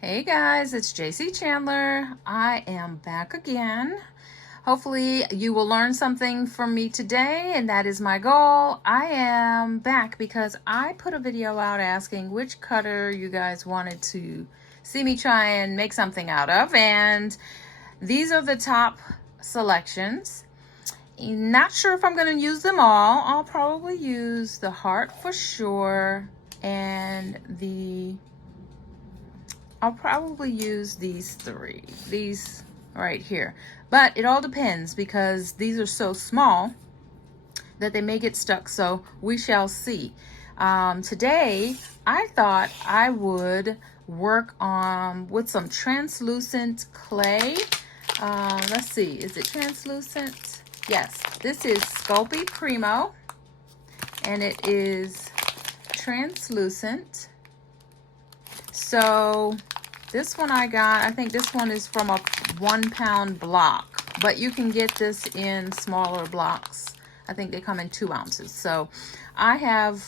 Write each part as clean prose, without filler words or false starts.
Hey guys, it's JC Chandler. I am back again. Hopefully you will learn something from me today, and that is my goal. I am back because I put a video out asking which cutter you guys wanted to see me try and make something out of, and these are the top selections. Not sure if I'm going to use them all. I'll probably use the heart for sure, and I'll probably use these three, these right here. But it all depends because these are so small that they may get stuck, so we shall see. Today, I thought I would work on with some translucent clay. Let's see, is it translucent? Yes, this is Sculpey Primo, and it is translucent. So this one I got, I think this one is from a 1 pound block, but you can get this in smaller blocks. I think they come in 2 ounces. So I have,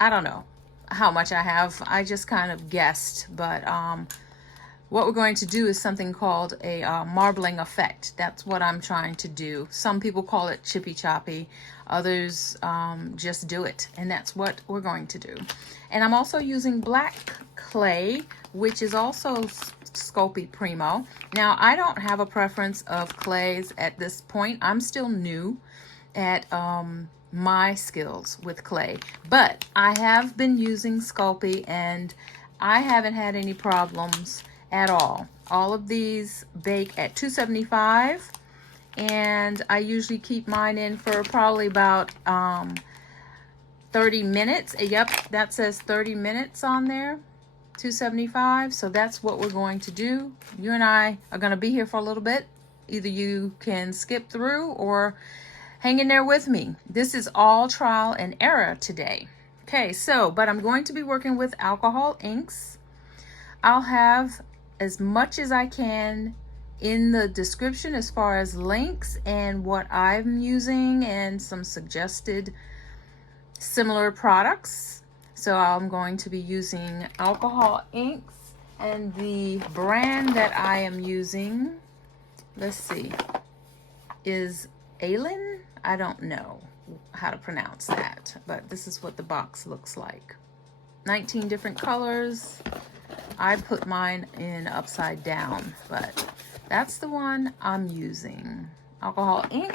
I don't know how much I have. I just kind of guessed, but what we're going to do is something called a marbling effect. That's what I'm trying to do. Some people call it chippy choppy. Others just do it. And that's what we're going to do. And I'm also using black clay, which is also Sculpey Primo. Now, I don't have a preference of clays at this point. I'm still new at my skills with clay. But I have been using Sculpey and I haven't had any problems at all. All of these bake at 275, and I usually keep mine in for probably about 30 minutes. Yep, that says 30 minutes on there, 275. So that's what we're going to do. You and I are going to be here for a little bit. Either you can skip through or hang in there with me. This is all trial and error today. Okay, so, but I'm going to be working with alcohol inks. I'll have as much as I can in the description as far as links and what I'm using and some suggested similar products. So I'm going to be using alcohol inks, and the brand that I am using, let's see, is Allen. I don't know how to pronounce that, but this is what the box looks like. 19 different colors. I put mine in upside down, but that's the one I'm using. Alcohol ink.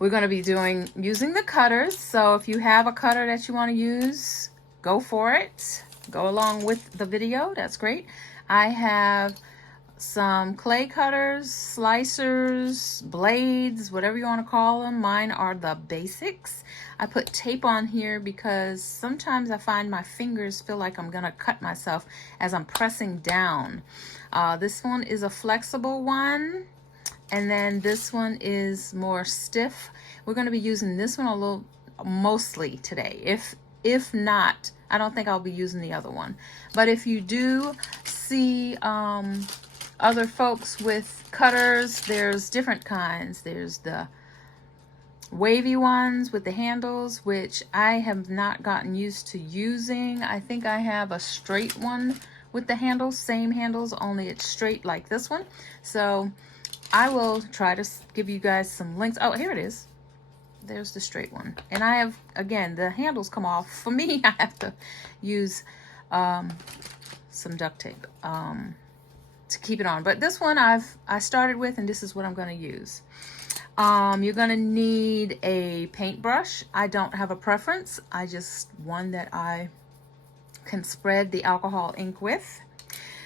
We're going to be using the cutters. So if you have a cutter that you want to use, go for it. Go along with the video. That's great. I have some clay cutters, slicers, blades, whatever you want to call them. Mine are the basics. I put tape on here because sometimes I find my fingers feel like I'm gonna cut myself as I'm pressing down. This one is a flexible one, and then this one is more stiff. We're going to be using this one a little mostly today. If not, I don't think I'll be using the other one. But if you do see other folks with cutters, there's different kinds. There's the wavy ones with the handles, which I have not gotten used to using. I think I have a straight one with the handles, same handles, only it's straight like this one. So I will try to give you guys some links. Oh, here it is. There's the straight one. And I have, again, the handles come off. For me, I have to use some duct tape to keep it on. But this one I started with, and this is what I'm going to use. You're going to need a paintbrush. I don't have a preference. I just one that I can spread the alcohol ink with.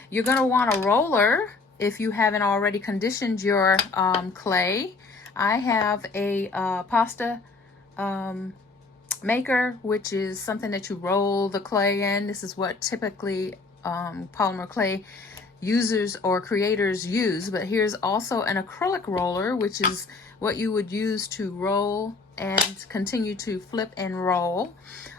You're going to want a roller if you haven't already conditioned your clay. I have a pasta maker, which is something that you roll the clay in. This is what typically polymer clay users or creators use. But here's also an acrylic roller, which is what you would use to roll and continue to flip and roll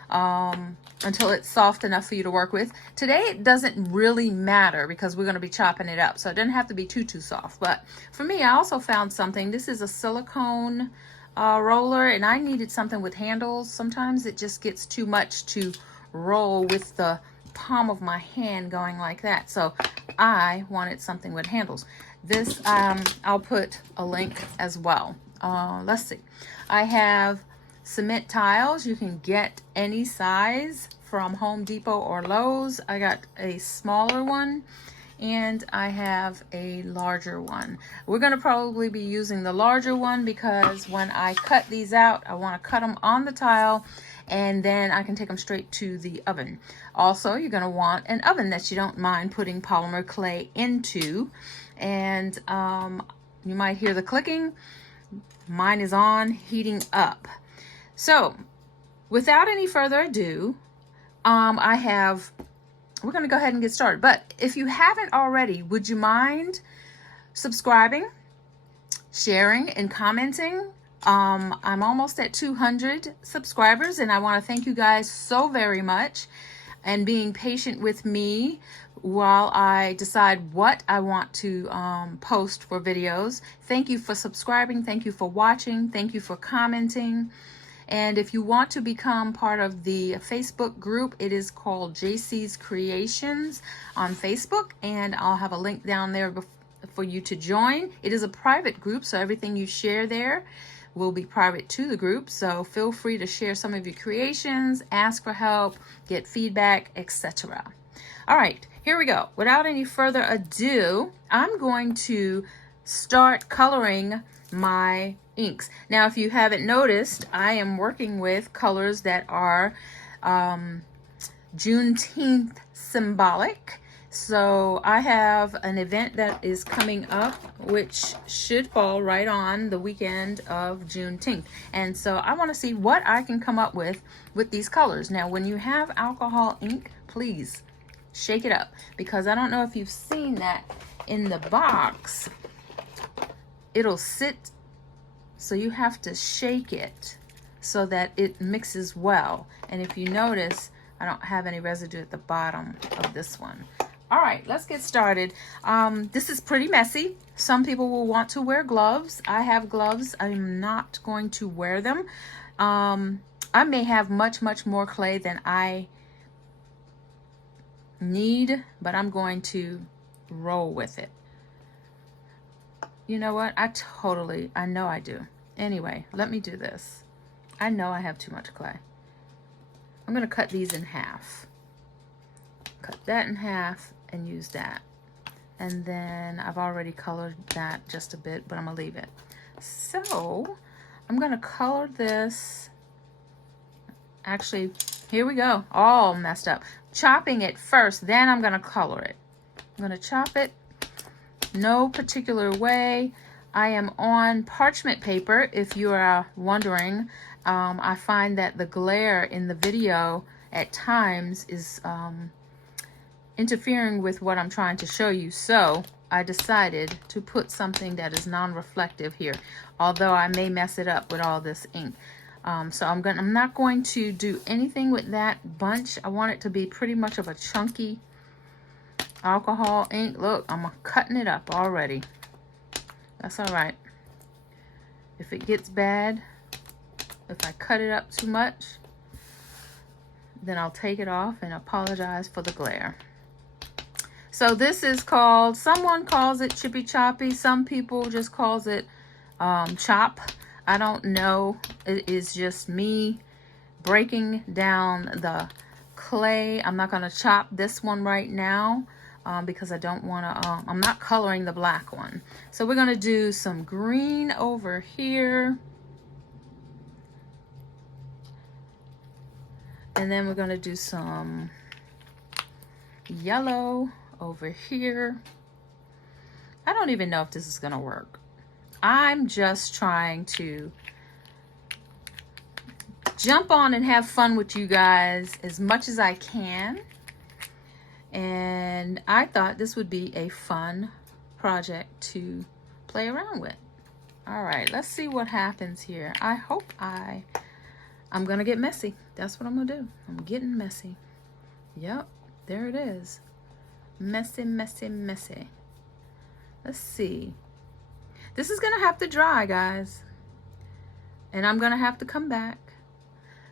until it's soft enough for you to work with. Today it doesn't really matter because we're going to be chopping it up, so it doesn't have to be too soft. But for me, I also found something. This is a silicone roller, and I needed something with handles. Sometimes it just gets too much to roll with the palm of my hand going like that. So I wanted something with handles. This, I'll put a link as well. Let's see. I have cement tiles. You can get any size from Home Depot or Lowe's. I got a smaller one and I have a larger one. We're going to probably be using the larger one because when I cut these out, I want to cut them on the tile and then I can take them straight to the oven. Also, you're going to want an oven that you don't mind putting polymer clay into. And you might hear the clicking. Mine is on, heating up. So without any further ado, we're going to go ahead and get started. But if you haven't already, would you mind subscribing, sharing, and commenting? I'm almost at 200 subscribers, and I want to thank you guys so very much and being patient with me while I decide what I want to post for videos. Thank you for subscribing. Thank you for watching. Thank you for commenting. And if you want to become part of the Facebook group, it is called JayCee's Creations on Facebook, and I'll have a link down there for you to join. It is a private group, so everything you share there will be private to the group. So feel free to share some of your creations, ask for help, get feedback, etc. All right, here we go. Without any further ado, I'm going to start coloring my inks. Now, if you haven't noticed, I am working with colors that are Juneteenth symbolic. So I have an event that is coming up, which should fall right on the weekend of Juneteenth. And so I want to see what I can come up with these colors. Now, when you have alcohol ink, please shake it up, because I don't know if you've seen that in the box. It'll sit, so you have to shake it so that it mixes well. And if you notice, I don't have any residue at the bottom of this one. All right, let's get started. This is pretty messy. Some people will want to wear gloves. I have gloves. I'm not going to wear them. I may have much more clay than I need, but I'm going to roll with it. You know what? I know I do. Anyway, let me do this. I know I have too much clay. I'm going to cut these in half. Cut that in half and use that. And then I've already colored that just a bit, but I'm going to leave it. So I'm going to color this. Actually, here we go. All messed up. Chopping it first, then I'm going to color it. I'm going to chop it. No particular way. I am on parchment paper, if you are wondering. I find that the glare in the video at times is interfering with what I'm trying to show you. So I decided to put something that is non-reflective here, although I may mess it up with all this ink. So I'm not going to do anything with that bunch. I want it to be pretty much of a chunky alcohol ink. Look, I'm cutting it up already. That's all right. If it gets bad, if I cut it up too much, then I'll take it off and apologize for the glare. So this is called, someone calls it chippy choppy. Some people just calls it chop. I don't know. It is just me breaking down the clay. I'm not going to chop this one right now because I don't want to, I'm not coloring the black one. So we're going to do some green over here. And then we're going to do some yellow over here. I don't even know if this is going to work. I'm just trying to jump on and have fun with you guys as much as I can. And I thought this would be a fun project to play around with. All right, let's see what happens here. I hope I'm going to get messy. That's what I'm going to do. I'm getting messy. Yep, there it is. Messy, messy, messy. Let's see. This is going to have to dry, guys. And I'm going to have to come back.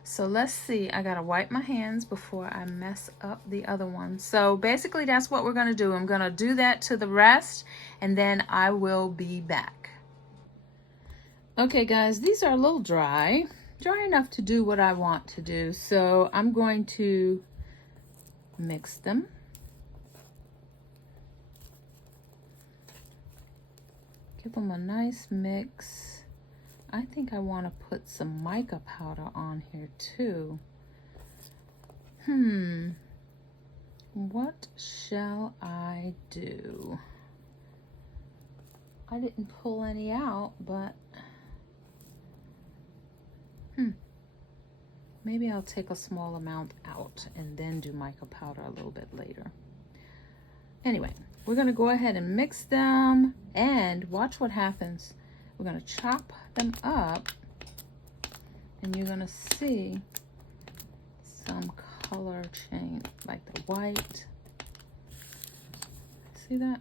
So let's see, I gotta wipe my hands before I mess up the other one. So basically that's what we're gonna do. I'm gonna do that to the rest and then I will be back. Okay guys, these are a little dry enough to do what I want to do. So I'm going to mix them. Give them a nice mix. I think I want to put some mica powder on here too. What shall I do? I didn't pull any out, but maybe I'll take a small amount out and then do mica powder a little bit later. Anyway, we're gonna go ahead and mix them and watch what happens. We're gonna chop them up and you're gonna see some color change, like the white. See that?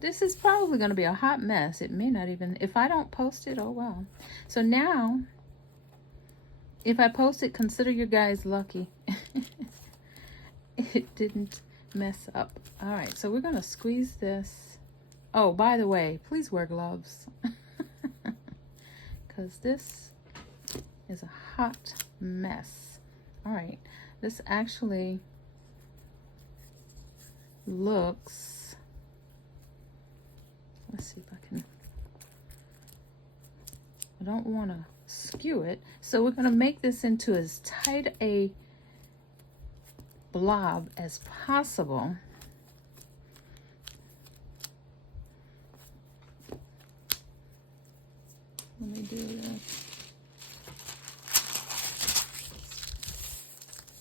This is probably gonna be a hot mess. It may not even, if I don't post it, oh well. So now, if I post it, consider you guys lucky. It didn't mess up. All right, so we're gonna squeeze this. Oh, by the way, please wear gloves because this is a hot mess. All right, this actually looks, let's see if I can, I don't want to skew it. So we're going to make this into as tight a blob as possible. Let me do this.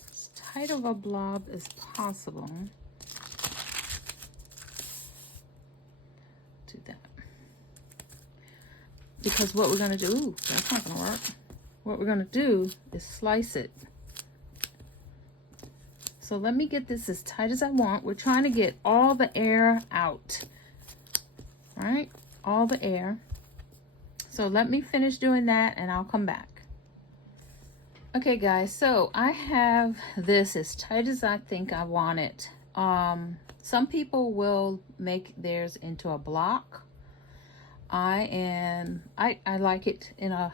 As tight of a blob as possible. Do that. Because what we're going to do, ooh, that's not going to work. What we're going to do is slice it. So let me get this as tight as I want. We're trying to get all the air out. All right, all the air. So let me finish doing that and I'll come back. Okay guys, so I have this as tight as I think I want it. Some people will make theirs into a block. I like it in a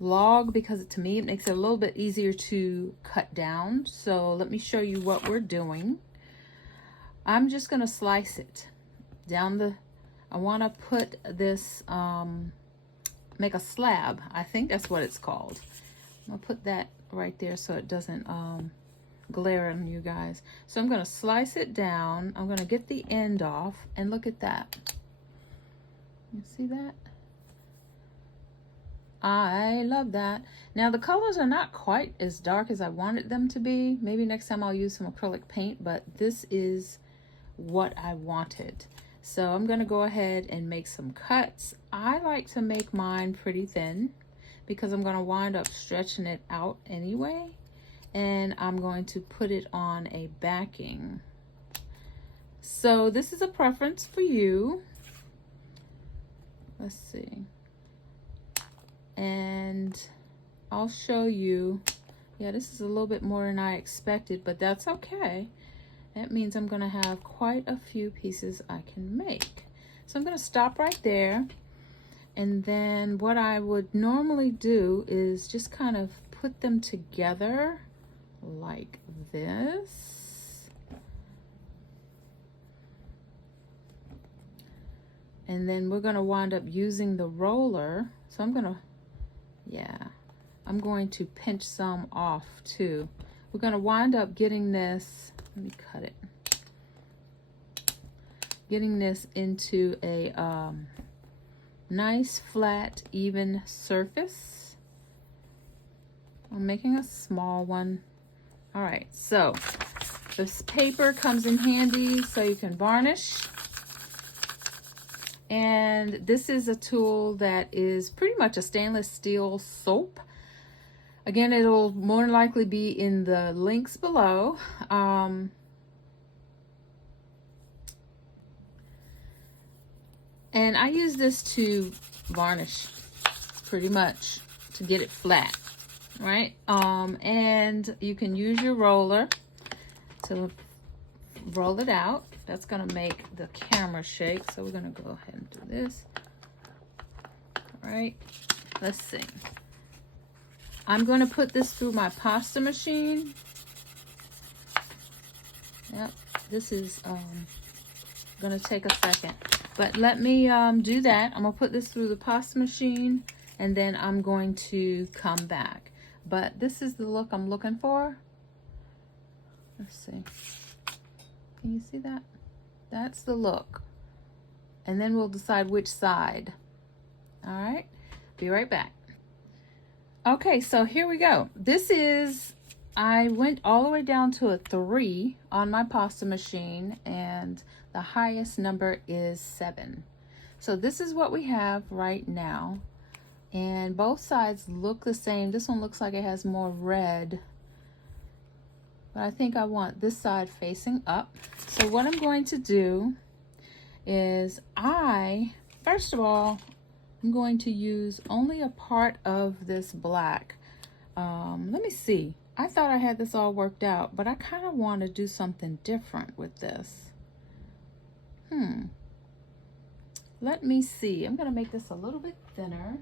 log because to me it makes it a little bit easier to cut down. So let me show you what we're doing. I'm just going to slice it down the, I want to put this, make a slab. I think that's what it's called. I'm going to put that right there so it doesn't glare on you guys. So I'm going to slice it down. I'm going to get the end off and look at that. You see that? I love that. Now the colors are not quite as dark as I wanted them to be. Maybe next time I'll use some acrylic paint, but this is what I wanted. So I'm going to go ahead and make some cuts. I like to make mine pretty thin because I'm going to wind up stretching it out anyway. And I'm going to put it on a backing. So this is a preference for you. Let's see. And I'll show you. Yeah, this is a little bit more than I expected, but that's okay. That means I'm going to have quite a few pieces I can make. So I'm going to stop right there. And then what I would normally do is just kind of put them together like this. And then we're going to wind up using the roller. So I'm going to, yeah, I'm going to pinch some off too. We're going to wind up getting this, let me cut it, getting this into a nice flat even surface. I'm making a small one. All right, so this paper comes in handy so you can varnish. And this is a tool that is pretty much a stainless steel soap. Again, it'll more than likely be in the links below. And I use this to varnish pretty much to get it flat, right? And you can use your roller to roll it out. That's gonna make the camera shake. So we're gonna go ahead and do this. All right, let's see. I'm gonna put this through my pasta machine. Yep, this is gonna take a second. But let me do that. I'm gonna put this through the pasta machine and then I'm going to come back. But this is the look I'm looking for. Let's see. Can you see that? That's the look. And then we'll decide which side. All right, be right back. Okay, so here we go. This is, I went all the way down to a 3 on my pasta machine and the highest number is 7. So this is what we have right now. And both sides look the same. This one looks like it has more red. But I think I want this side facing up. So what I'm going to do is first of all, I'm going to use only a part of this black. Let me see. I thought I had this all worked out, but I kind of want to do something different with this. Let me see. I'm going to make this a little bit thinner,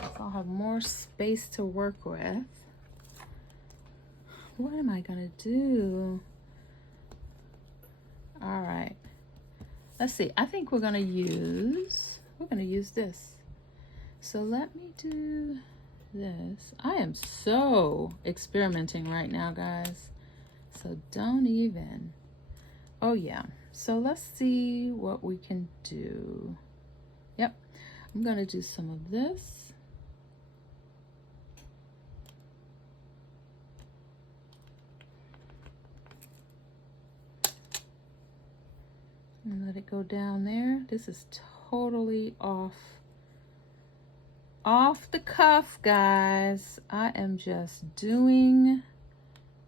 so I'll have more space to work with. What am I going to do? All right. Let's see. I think we're going to use this. So let me do this. I am so experimenting right now, guys. So don't even. Oh yeah. So let's see what we can do. Yep. I'm going to do some of this. And let it go down there. This is totally off the cuff, guys. I am just doing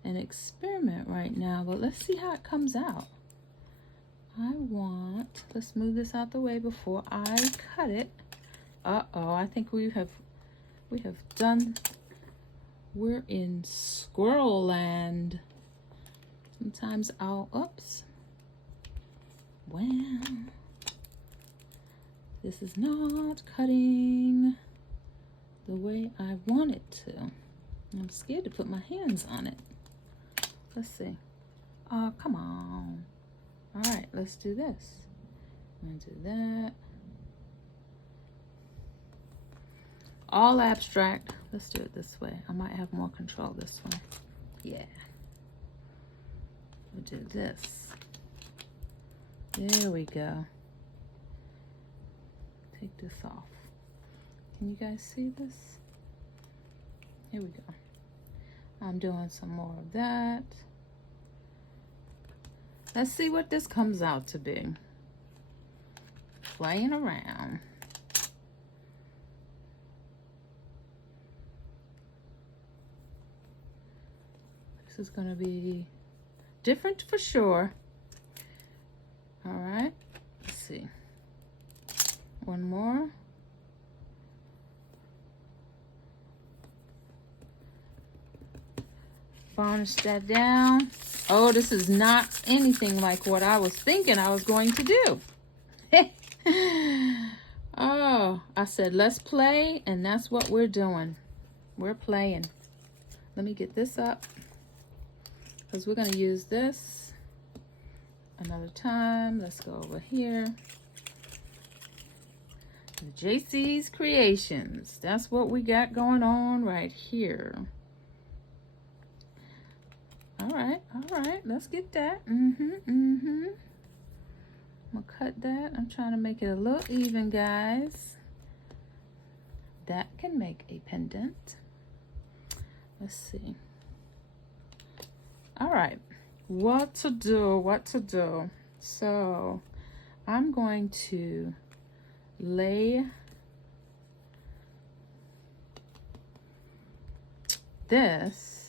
an experiment right now, but let's see how it comes out. Let's move this out the way before I cut it. Uh-oh, I think we're in squirrel land. Sometimes oops. Well, this is not cutting the way I want it to. I'm scared to put my hands on it. Let's see. Oh, come on. All right, let's do this. I'm gonna do that. All abstract. Let's do it this way. I might have more control this way. Yeah. We'll do this. There we go. Take this off. Can you guys see this? Here we go. I'm doing some more of that. Let's see what this comes out to be. Playing around. This is going to be different for sure. All right, let's see. One more. Varnish that down. Oh, this is not anything like what I was thinking I was going to do. Oh, I said, let's play, and that's what we're doing. We're playing. Let me get this up, because we're going to use this another time. Let's go over here. JC's Creations. That's what we got going on right here. All right, let's get that. I'm gonna cut that. I'm trying to make it a little even, guys. That can make a pendant. Let's see. All right, what to do. So I'm going to lay this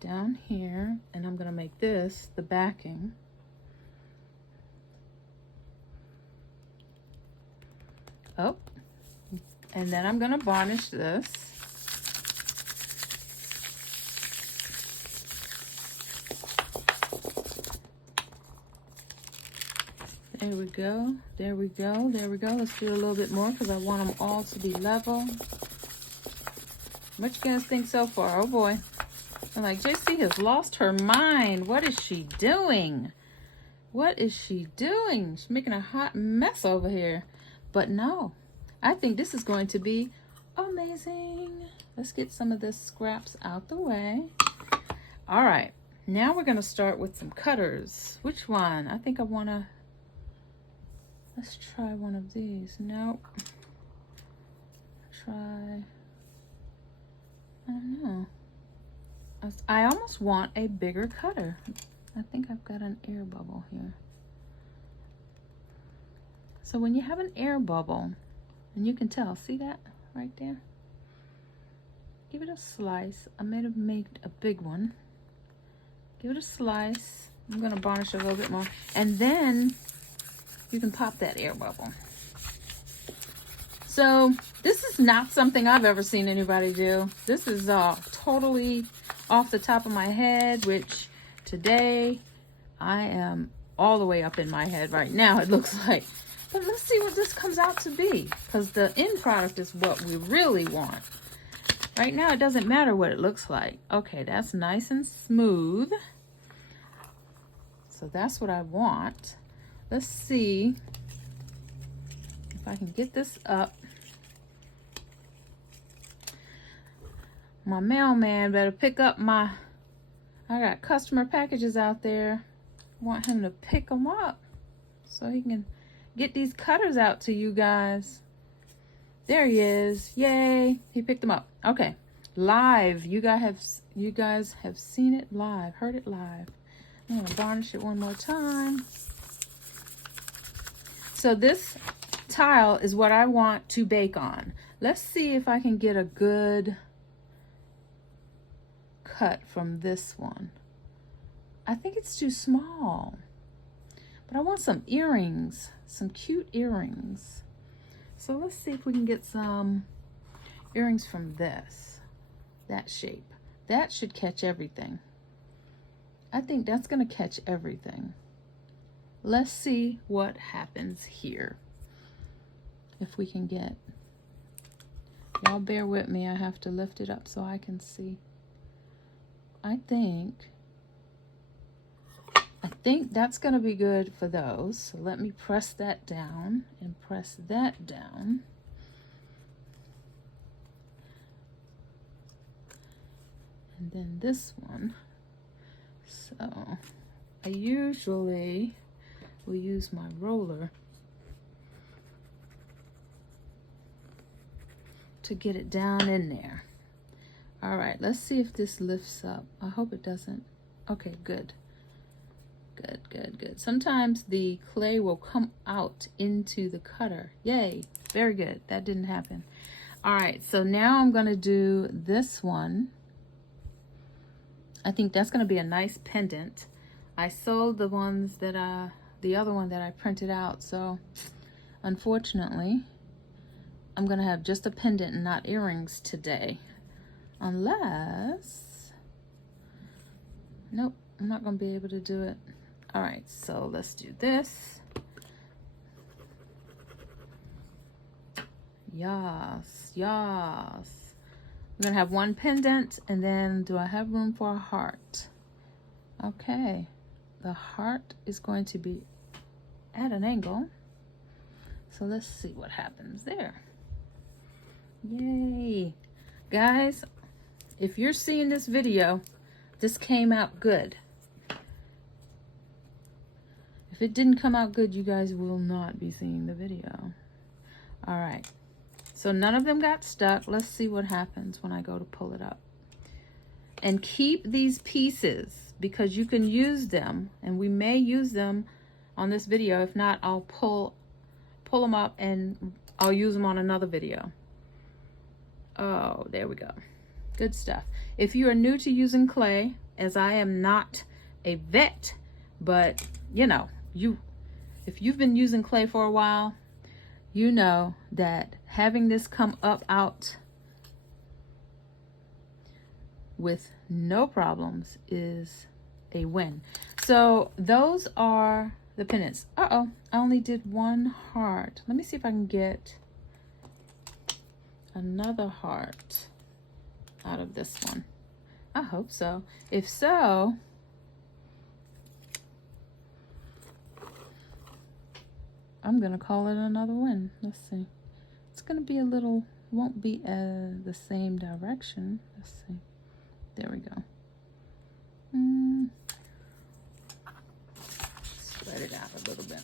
down here, and I'm going to make this the backing. Oh, and then I'm gonna varnish this. There we go, there we go, there we go. Let's do a little bit more because I want them all to be level. What you guys think so far? Oh boy. I'm like, JayCee has lost her mind. What is she doing? What is she doing? She's making a hot mess over here. But no, I think this is going to be amazing. Let's get some of this scraps out the way. All right, now we're gonna start with some cutters. Which one? I think I wanna, let's try one of these. Nope. Try, I don't know. I almost want a bigger cutter. I think I've got an air bubble here. So when you have an air bubble, and you can tell, see that right there? Give it a slice. I may have made a big one. Give it a slice. I'm gonna varnish a little bit more. And then you can pop that air bubble. So this is not something I've ever seen anybody do. This is totally off the top of my head, which today I am all the way up in my head right now, it looks like. But let's see what this comes out to be, because the end product is what we really want. Right now it doesn't matter what it looks like. Okay, that's nice and smooth. So that's what I want. Let's see if I can get this up. My mailman better pick up my, I got customer packages out there. I want him to pick them up so he can get these cutters out to you guys. There he is. Yay, he picked them up. Okay, live. You guys have seen it live, heard it live. I'm gonna varnish it one more time. So this tile is what I want to bake on. Let's see if I can get a good cut from this one. I think it's too small, but I want some earrings, some cute earrings. So let's see if we can get some earrings from this, that shape. That should catch everything. I think that's gonna catch everything. Let's see what happens here. If we can get, y'all bear with me, I have to lift it up so I can see. I think that's gonna be good for those. So let me press that down and press that down. And then this one. So I usually will use my roller to get it down in there. All right, let's see if this lifts up. I hope it doesn't. Okay, good. Good, good, good. Sometimes the clay will come out into the cutter. Yay, very good. That didn't happen. All right, so now I'm gonna do this one. I think that's gonna be a nice pendant. I sold the ones that, the other one that I printed out, so unfortunately, I'm gonna have just a pendant and not earrings today. Unless, nope, I'm not gonna be able to do it. All right, so let's do this. Yes, yes. I'm gonna have one pendant, and then do I have room for a heart? Okay, the heart is going to be at an angle. So let's see what happens there. Yay. Guys, if you're seeing this video, this came out good. If it didn't come out good, you guys will not be seeing the video. All right, so none of them got stuck. Let's see what happens when I go to pull it up. And keep these pieces because you can use them, and we may use them on this video. If not, I'll pull them up and I'll use them on another video. Oh, there we go. Good stuff. If you are new to using clay, as I am not a vet, but you know, if you've been using clay for a while, you know that having this come up out with no problems is a win. So those are the pennants. Uh-oh, I only did one heart. Let me see if I can get another heart out of this one. I hope so. If so, I'm gonna call it another win. Let's see. It's gonna be a little, won't be the same direction. Let's see. There we go. Spread it out a little bit.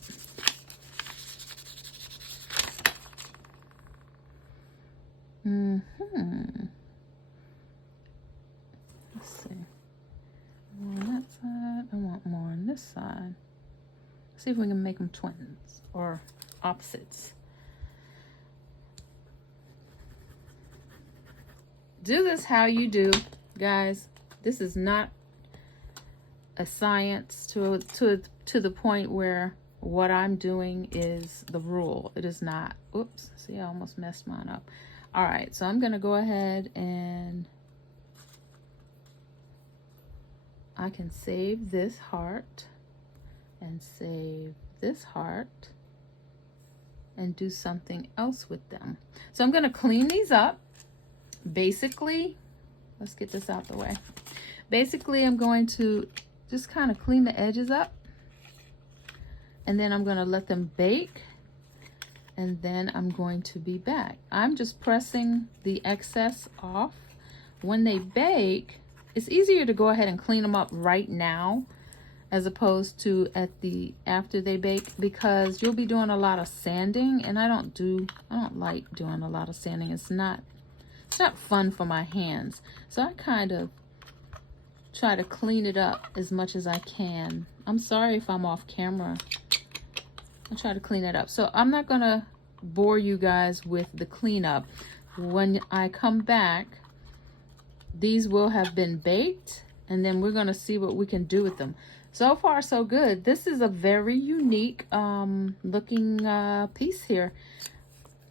Let's see. More on that side. I want more on this side. See if we can make them twins or opposites. Do this how you do, guys. This is not a science to the point where what I'm doing is the rule. It is not. Oops, see, I almost messed mine up. All right, so I'm gonna go ahead and I can save this heart and save this heart and do something else with them. So I'm gonna clean these up. Basically, let's get this out the way. Basically, I'm going to just kind of clean the edges up, and then I'm going to let them bake, and then I'm going to be back. I'm just pressing the excess off. When they bake, it's easier to go ahead and clean them up right now as opposed to after they bake, because you'll be doing a lot of sanding, and I don't like doing a lot of sanding. It's not fun for my hands. So I kind of try to clean it up as much as I can. I'm sorry if I'm off camera. I try to clean it up. So I'm not gonna bore you guys with the cleanup. When I come back, these will have been baked, and then we're gonna see what we can do with them. So far, so good. This is a very unique looking piece here.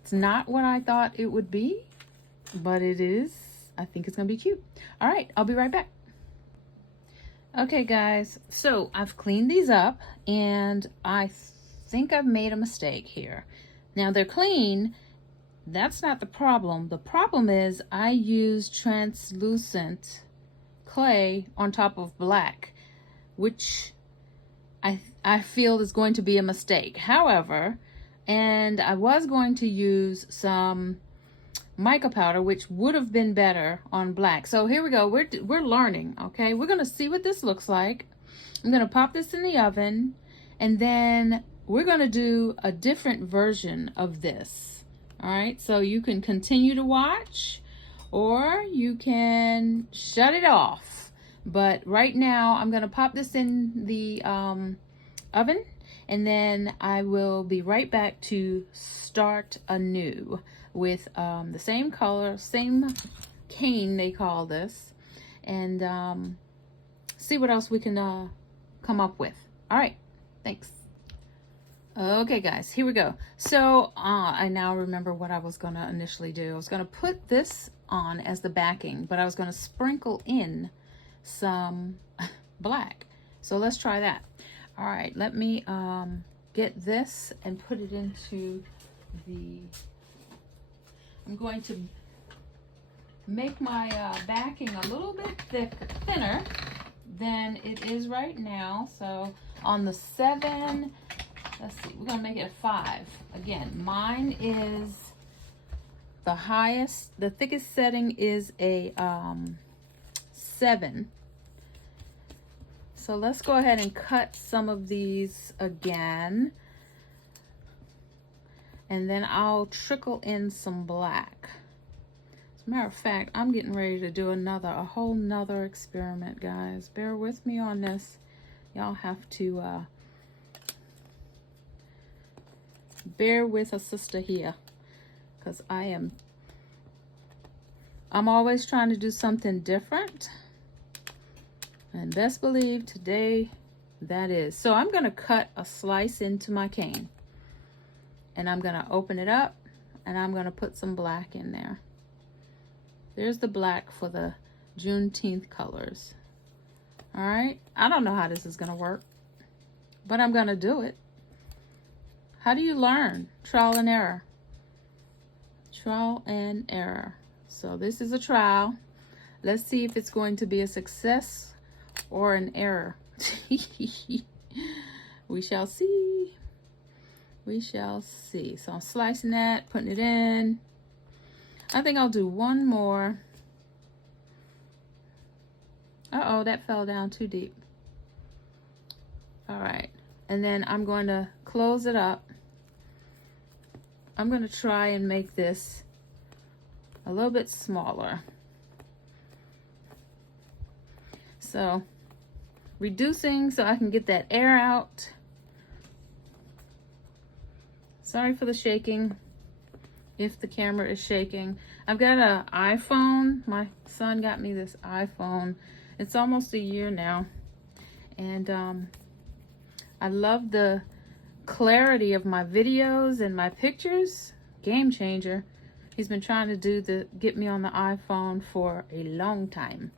It's not what I thought it would be, but it is. I think it's gonna be cute. All right, I'll be right back. Okay guys, so I've cleaned these up, and I think I've made a mistake here. Now they're clean. That's not the problem. The problem is I used translucent clay on top of black, which I feel is going to be a mistake. However, and I was going to use some mica powder, which would have been better on black. So here we go. We're learning, okay? We're gonna see what this looks like. I'm gonna pop this in the oven, and then we're gonna do a different version of this. All right, so you can continue to watch, or you can shut it off. But right now, I'm gonna pop this in the oven, and then I will be right back to start anew with the same color, same cane they call this, and see what else we can come up with. All right, thanks. Okay guys, here we go. So I now remember what I was gonna initially do. I was gonna put this on as the backing, but I was gonna sprinkle in some black. So let's try that. All right, let me get this and put it into the, I'm going to make my backing a little bit thinner than it is right now. So on the 7, let's see, we're gonna make it a 5. Again, mine is the highest, the thickest setting is a 7. So let's go ahead and cut some of these again. And then I'll trickle in some black. As a matter of fact, I'm getting ready to do a whole nother experiment, guys. Bear with me on this. Y'all have to bear with a sister here, because I'm always trying to do something different. And best believe today that is. So I'm gonna cut a slice into my cane. and I'm gonna open it up and I'm gonna put some black in there. There's the black for the Juneteenth colors. All right, I don't know how this is gonna work, but I'm gonna do it. How do you learn? Trial and error. Trial and error. So this is a trial. Let's see if it's going to be a success or an error. We shall see. We shall see. So I'm slicing that, putting it in. I think I'll do one more. Uh-oh, that fell down too deep. All right, and then I'm going to close it up. I'm going to try and make this a little bit smaller. So reducing so I can get that air out. Sorry for the shaking if the camera is shaking. I've got an iPhone. My son got me this iPhone. It's almost a year now. And I love the clarity of my videos and my pictures. Game changer. He's been trying to get me on the iPhone for a long time.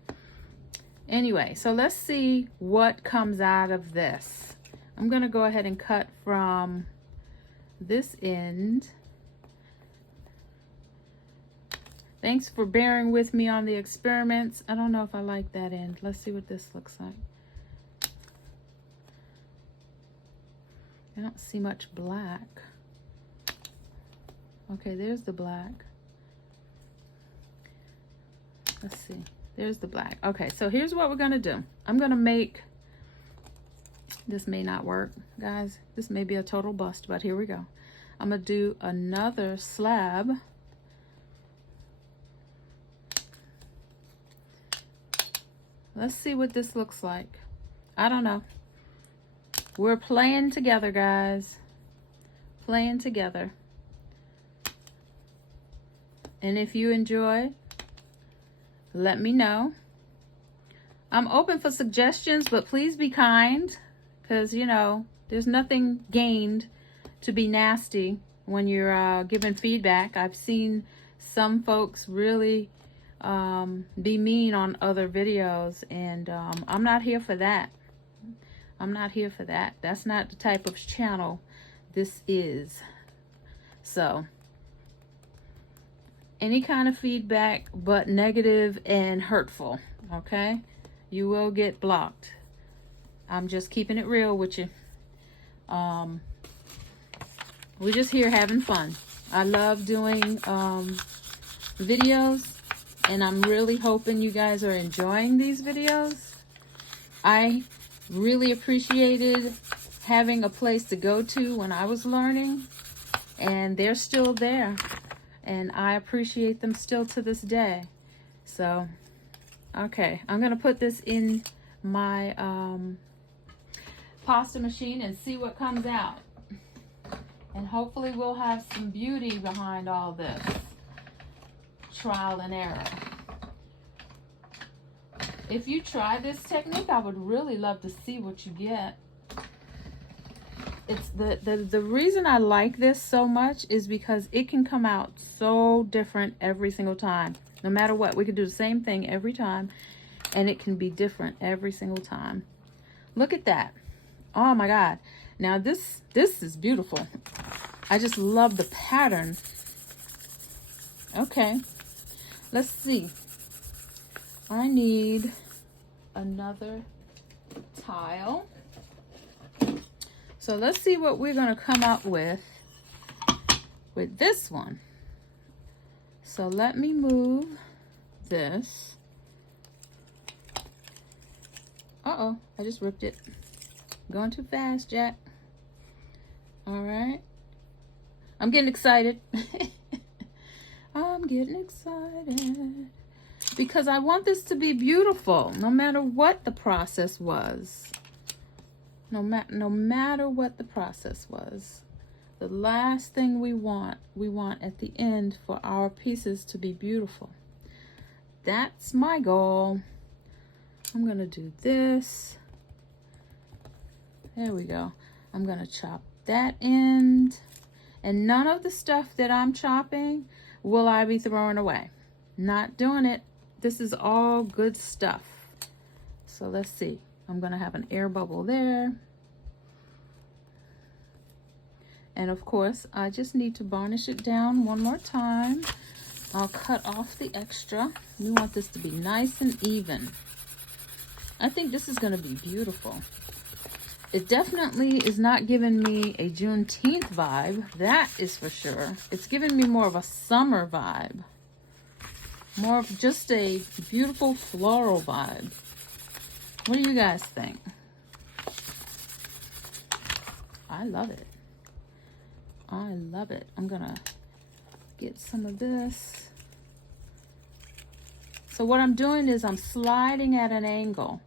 Anyway, so let's see what comes out of this. I'm gonna go ahead and cut from this end. Thanks for bearing with me on the experiments. I don't know if I like that end. Let's see what this looks like. I don't see much black. Okay, there's the black. Let's see. There's the black. Okay, so here's what we're gonna do. I'm gonna make, this may not work, guys. This may be a total bust, but here we go. I'm gonna do another slab. Let's see what this looks like. I don't know. We're playing together, guys. Playing together. And if you enjoy, let me know. I'm open for suggestions, but please be kind, because, you know, there's nothing gained to be nasty when you're giving feedback. I've seen some folks really be mean on other videos, and I'm not here for that. I'm not here for that. That's not the type of channel this is. So any kind of feedback but negative and hurtful, okay, you will get blocked. I'm just keeping it real with you. We're just here having fun. I love doing videos, and I'm really hoping you guys are enjoying these videos. I really appreciated having a place to go to when I was learning, and they're still there, and I appreciate them still to this day. So okay, I'm gonna put this in my pasta machine and see what comes out, and hopefully we'll have some beauty behind all this trial and error. If you try this technique, I would really love to see what you get. It's the reason I like this so much is because it can come out so different every single time. No matter what, we can do the same thing every time, and it can be different every single time. Look at that. Oh my God. Now this is beautiful. I just love the pattern. Okay, let's see. I need another tile. So let's see what we're gonna come up with this one. So let me move this. Uh-oh, I just ripped it. Going too fast, Jack. All right. I'm getting excited. I'm getting excited because I want this to be beautiful no matter what the process was. No matter what the process was. The last thing we want at the end for our pieces to be beautiful. That's my goal. I'm gonna do this. There we go. I'm gonna chop that end. And none of the stuff that I'm chopping will I be throwing away. Not doing it. This is all good stuff. So let's see. I'm going to have an air bubble there. And of course, I just need to varnish it down one more time. I'll cut off the extra. We want this to be nice and even. I think this is going to be beautiful. It definitely is not giving me a Juneteenth vibe. That is for sure. It's giving me more of a summer vibe. More of just a beautiful floral vibe. What do you guys think? I love it. I love it. I'm gonna get some of this. So what I'm doing is I'm sliding at an angle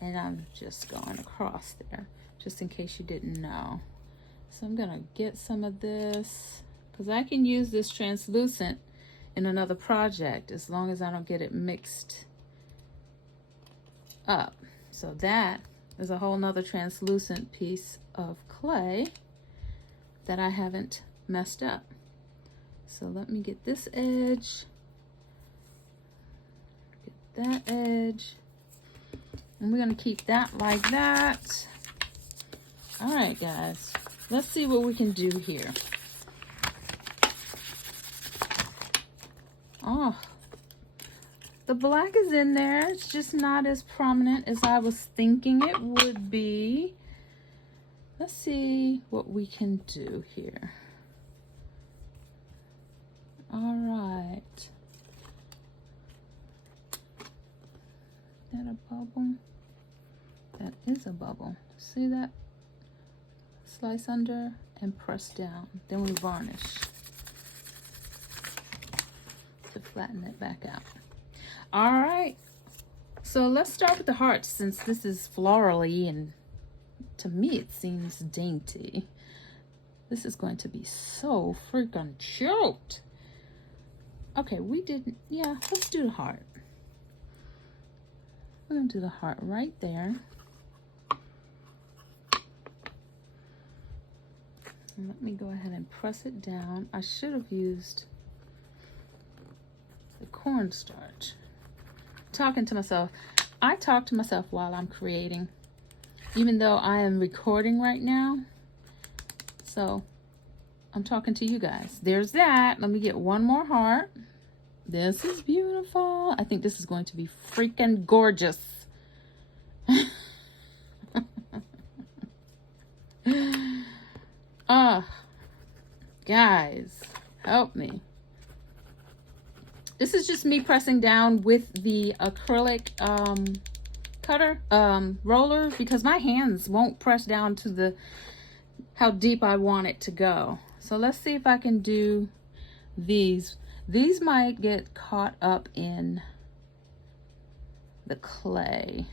and I'm just going across there, just in case you didn't know. So I'm gonna get some of this because I can use this translucent in another project as long as I don't get it mixed up. So that is a whole nother translucent piece of clay that I haven't messed up. So let me get this edge, get that edge, and we're gonna keep that like that. All right, guys, let's see what we can do here. Oh, the black is in there. It's just not as prominent as I was thinking it would be. Let's see what we can do here. All right. Is that a bubble? That is a bubble. See that? Slice under and press down. Then we varnish to flatten it back out. All right. So let's start with the hearts since this is florally and to me it seems dainty. This is going to be so freaking cute. Okay, we didn't, yeah, let's do the heart. We're gonna do the heart right there. And let me go ahead and press it down. I should have used the cornstarch. Talking to myself. I talk to myself while I'm creating, even though I am recording right now. So I'm talking to you guys. There's that. Let me get one more heart. This is beautiful. I think this is going to be freaking gorgeous. Guys, help me. This is just me pressing down with the acrylic cutter roller because my hands won't press down to the how deep I want it to go. So let's see if I can do these. These might get caught up in the clay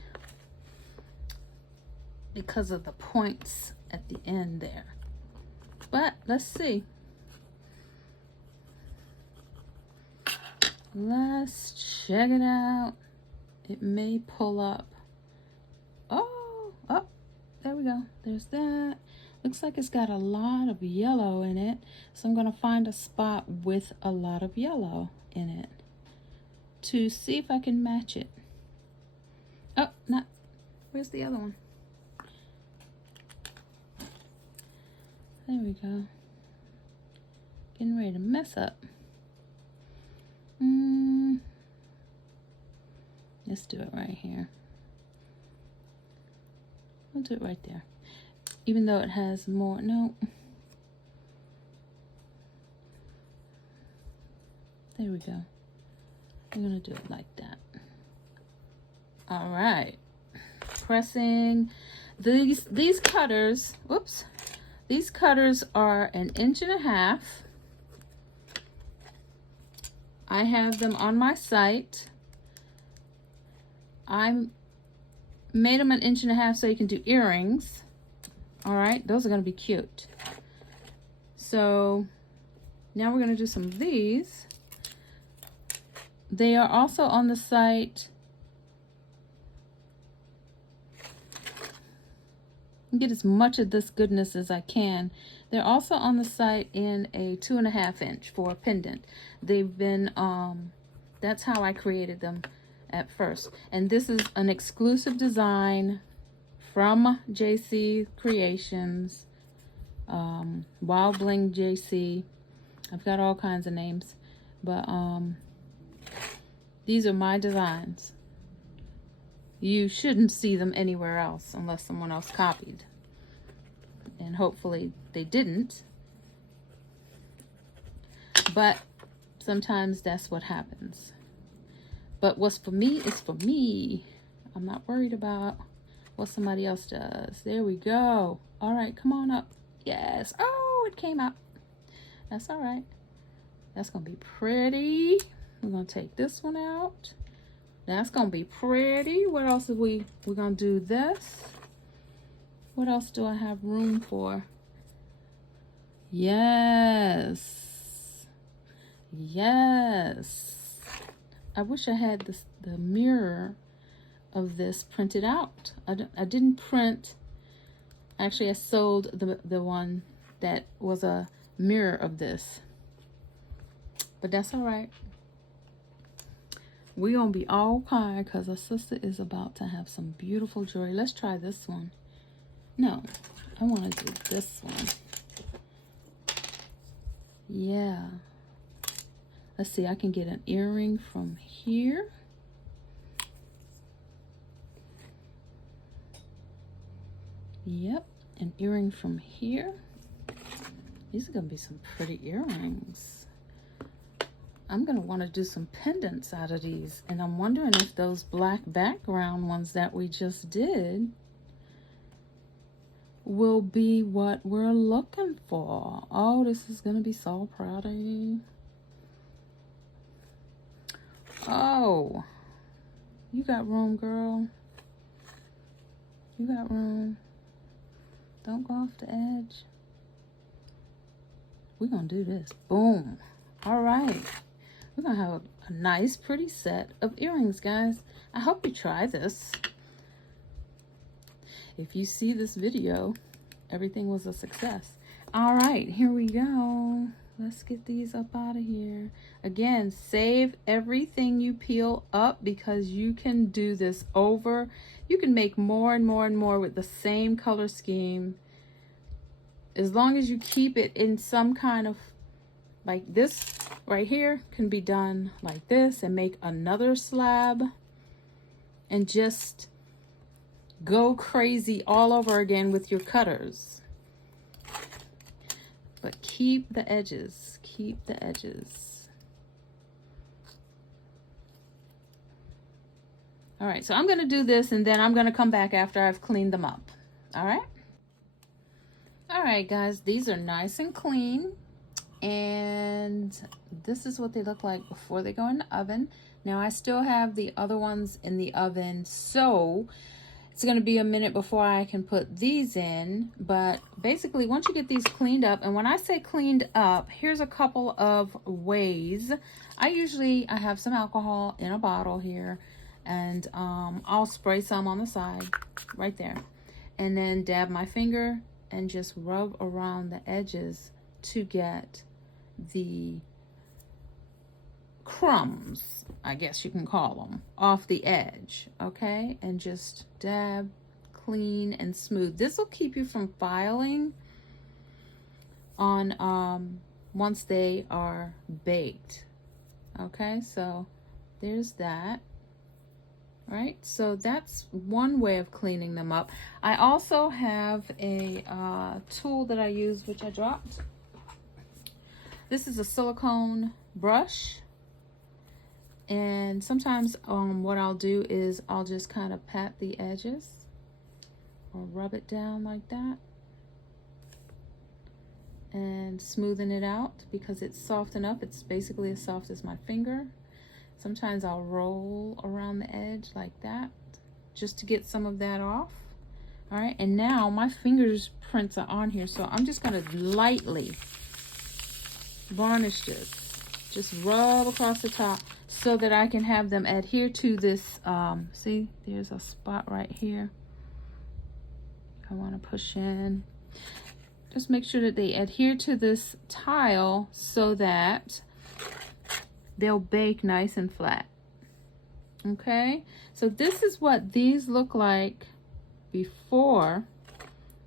because of the points at the end there. But let's see. Let's check it out. It may pull up. Oh, there we go. There's that. Looks like it's got a lot of yellow in it. So I'm going to find a spot with a lot of yellow in it to see if I can match it. Oh, not. Where's the other one? There we go. Getting ready to mess up. Let's do it right here. I'll do it right there. Even though it has more, no. There we go. I'm gonna do it like that. All right. Pressing these cutters, whoops. These cutters are 1.5 inches. I have them on my site. I made them 1.5 inches so you can do earrings. All right, those are gonna be cute. So now we're gonna do some of these. They are also on the site. and get as much of this goodness as I can. They're also on the site in a 2.5 inch for a pendant. They've been, that's how I created them at first. And this is an exclusive design from JayCee Creations, Wild Bling JayCee. I've got all kinds of names, but these are my designs. You shouldn't see them anywhere else unless someone else copied. And hopefully they didn't. But sometimes that's what happens. But what's for me is for me. I'm not worried about what somebody else does. There we go. All right, come on up. Yes. Oh, it came out. That's all right. That's going to be pretty. We're going to take this one out. That's going to be pretty. What else are we're going to do this? What else do I have room for? Yes. Yes. I wish I had the mirror of this printed out. I didn't print. Actually, I sold the one that was a mirror of this. But that's all right. We're going to be all okay because our sister is about to have some beautiful jewelry. Let's try this one. No, I want to do this one. Yeah. Let's see, I can get an earring from here. Yep, an earring from here. These are going to be some pretty earrings. I'm going to want to do some pendants out of these. And I'm wondering if those black background ones that we just did will be what we're looking for. Oh, this is going to be so pretty. Oh, you got room, girl. You got room. Don't go off the edge. We're going to do this. Boom. All right. We're going to have a nice, pretty set of earrings, guys. I hope you try this. If you see this video, everything was a success. All right, here we go. Let's get these up out of here. Again, save everything you peel up because you can do this over. You can make more and more and more with the same color scheme. As long as you keep it in some kind of, like this right here can be done like this, and make another slab and just go crazy all over again with your cutters. But keep the edges, keep the edges. All right, so I'm gonna do this and then I'm gonna come back after I've cleaned them up. All right? All right, guys, these are nice and clean. And this is what they look like before they go in the oven. Now I still have the other ones in the oven, so it's going to be a minute before I can put these in. But basically, once you get these cleaned up, and when I say cleaned up, here's a couple of ways. I have some alcohol in a bottle here, and I'll spray some on the side right there, and then dab my finger and just rub around the edges to get the crumbs, I guess you can call them, off the edge. Okay, and just dab, clean and smooth. This will keep you from filing on once they are baked. Okay, so there's that. Right, so that's one way of cleaning them up. I also have a tool that I use, which I dropped. This is a silicone brush, and sometimes what I'll do is I'll just kind of pat the edges or rub it down like that and smoothen it out because it's soft enough. It's basically as soft as my finger. Sometimes I'll roll around the edge like that just to get some of that off. All right, and now my fingers prints are on here, so I'm just going to lightly varnish this. Just rub across the top so that I can have them adhere to this. See, there's a spot right here. I want to push in. Just make sure that they adhere to this tile so that they'll bake nice and flat. Okay, so this is what these look like before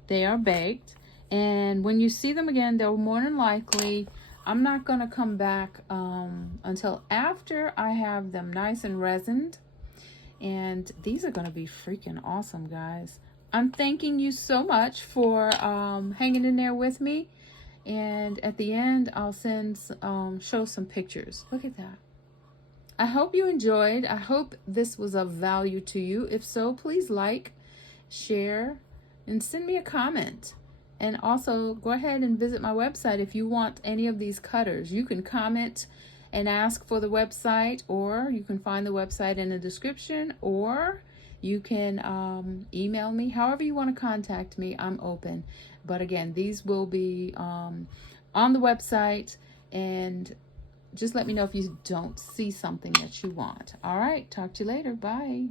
they are baked. And when you see them again, they'll more than likely, I'm not going to come back until after I have them nice and resined. And these are going to be freaking awesome, guys. I'm thanking you so much for hanging in there with me. And at the end, I'll show some pictures. Look at that. I hope you enjoyed. I hope this was of value to you. If so, please like, share, and send me a comment. And also go ahead and visit my website if you want any of these cutters. You can comment and ask for the website, or you can find the website in the description, or you can email me. However you want to contact me, I'm open. But again, these will be on the website, and just let me know if you don't see something that you want. All right, talk to you later. Bye.